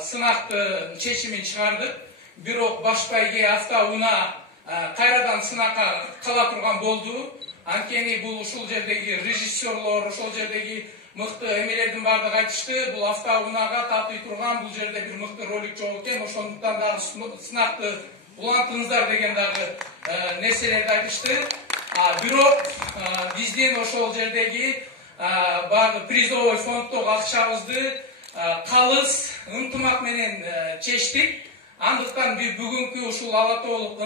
sınaktı çeşimin çıkardık. Бирок башпайге автоунаа кайрадан сынакка кала турган болду. Анткени бул ушул жердеги режиссерлор, ошол жердеги мыкты эмелердин баардыгы айтышты. Бул автоунаага татый турган, бул жерде бир мыкты ролик жок экен. Ошондуктан дагы сынакты улантыңыздар деген дагы нерселерди айтышты. Бирок биздин ошол жердеги баягы призовой фонддогу акчабызды калыс ынтымак менен чечтик. Андыктан бүгүнкү ушул ала тоолук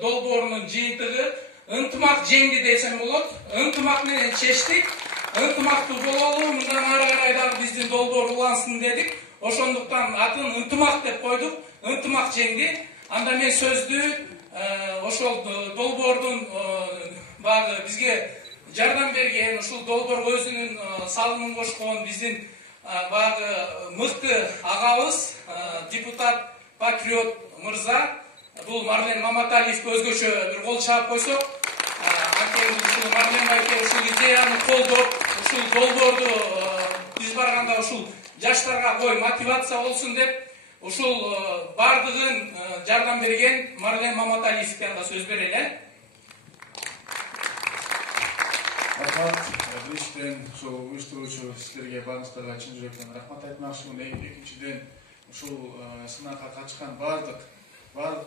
долбоорунун жыйынтыгы ынтымак жеңди десем болот. Ынтымак менен чечтик, ынтымактуу бололу, мындан ары карай дагы биздин долбоор улансын дедик. Ошондуктан атын ынтымак деп койдук. Ынтымак жеңди. Анда мен сөздү ошол долбоордун баягы бизге жардам берген, ушул долбоорго өзүнүн салымын кошкон биздин баягы мыкты агабыз, депутат Патриот мырза, бул Марлен Маматалиевге өзгөчө бир кол чаап койсок, анткени ушул Марлен байке ушул идеяны колдоп, ушул долбоорду биз барганда ушул жаштарга кой мотивация болсун деп, ушул бардыгын жардам берген Марлен Маматалиевге анда сөз берели. Рахмат, биринчиден ушул уюштуруучу сиздерге баарыңыздарга чын жүрөктөн рахмат айтмакчымын. Экинчиден ушул сынакка катышкан баардык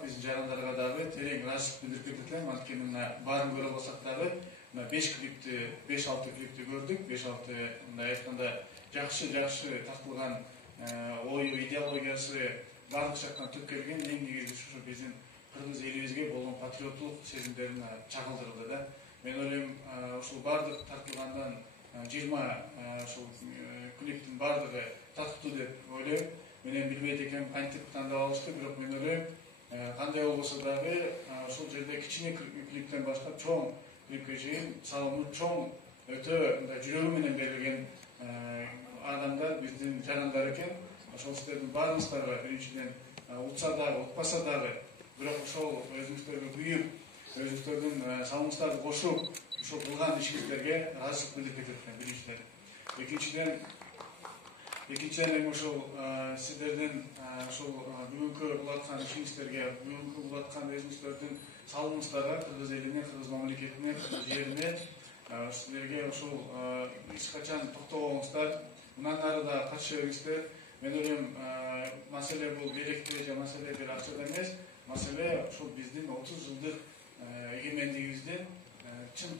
биздин жарандарга дагы терең ыраазычылык билдирип кетем. Анткени мына баарын көрө алсак дагы 5-6 клипти көрдүк. 5-6 мындай айтканда жакшы тартылган ою идеологиясы баардык жактан түп келген. Эң негизгиси ушу биздин кыргыз элибизге болгон патриоттук сезимдерин чагылдырды да. Мен ойлойм, ушул баардык тартылгандан 20 ушул клиптин баардыгы татыктуу деп ойлойм. Менен билбейт экенмин кантип тандап алышты, бирок мен ойлойм, кандай болбосо дагы ушул жерде кичине клиптен башка чоң клипке чейин салымы чоң, өтө жүрөгү менен берилген адамдар биздин жарандар экен. Ошол сиздердин баарыңыздарга биринчиден утса дагы, утпаса дагы, бирок ошол өзүңүздөргө күйүп, өзүңүздөрдүн салымыңыздарды кошуп, ушул кылган ишиңиздерге ыраазычылык билдирип кетет. Экинчиден эми ушул сиздердин ушул бүгүнкү кылаткан ишиңиздерге, бүгүнкү кылаткан өзүңүздөрдүн салымыңыздарга кыргыз элине, кыргыз мамлекетине, кыргыз жерине сиздерге ушул эч качан токтобоңуздар, мындан ары да катыша бериңиздер. Мен ойлойм, маселе бул белекте же маселе бир акчада эмес, маселе ушул биздин 30 жылдык эгемендигибиздин чын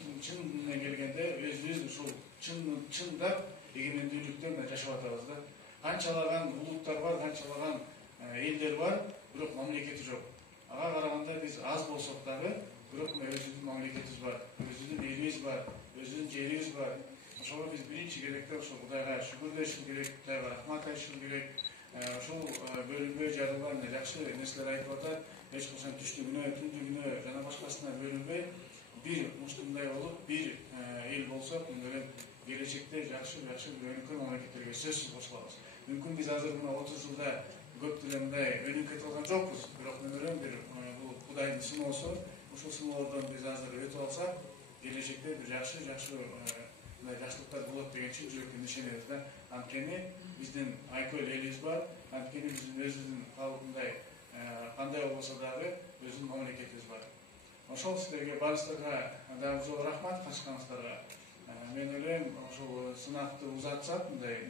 келгенде өзүбүз ушул чындап эгемендүүлүктө жашап атабыз да. Канчалаган улуттар бар, канчалаган элдер бар, бирок мамлекети жок. Ага караганда биз аз болсок дагы, бирок өзүбүздүн мамлекетибиз бар, өзүбүздүн элибиз бар, өзүбүздүн жерибиз бар. Ошого биз биринчи керекте ошол Кудайга шүгүрлөшүш керек, Кудайга рахмат айтыш керек. Ушул бөлүнбөй жарылган жакшы нерселер айтып атат. Эч качан түштүгүнө, түндүгүнө жана башкасына бөлүнбөй, бир муштундай болуп, бир эл болсок, келечекте жакшы өнүккөн мамлекеттерге сөзсүз кошулабыз. Мүмкүн биз азыр мына 30 жылда көп деле мындай өнүкүп кете алган жокпуз. Бирок мен ойлойм, бул Кудайдын сыноосу, ушул сыноодон биз азыр өтүп алсак, келечекте бир жакшы мындай жакшылыктар болот деген чын жүрөктөн ишенебиз да. Анткени биздин айкөл элибиз бар, анткени биздин өзүбүздүн калыбындай кандай болбосо дагы өзүнүн мамлекетибиз бар. Ошол сиздерге баарыңыздарга дагы зор рахмат катышканыңыздарга. Мен ойлойм, ошол сынакты узатсак, мындай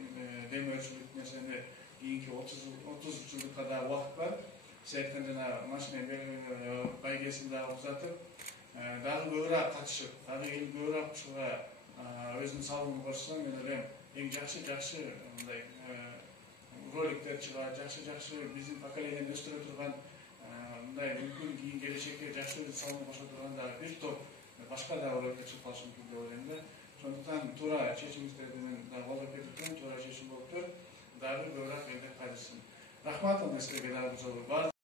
демөөрчүлүк нерсени кийинки 30 жылдыкка дагы убакыт бар. Сиз айткан жана машина байгесин дагы узатып, дагы көбүрөөк катышып, дагы көбүрөөк ушуга өзүнүн салымын кошсо, мен ойлойм, эң жакшы мындай роликтер чыгат, жакшы биздин поколениени өстүрө турган, мындай мүмкүн кийин келечекке жакшы салым кошо турган дагы бир топ башка дагы роликтер чыгып калышы мүмкүн деп ойлойм да. Ошондуктан туура чечимиңиздерди мен дагы колдоп кетиптирмин, туура чечим болуптур, дагы көбүрөөк элдер кайрылсын. Рахмат, сиздерге дагы жолу бар.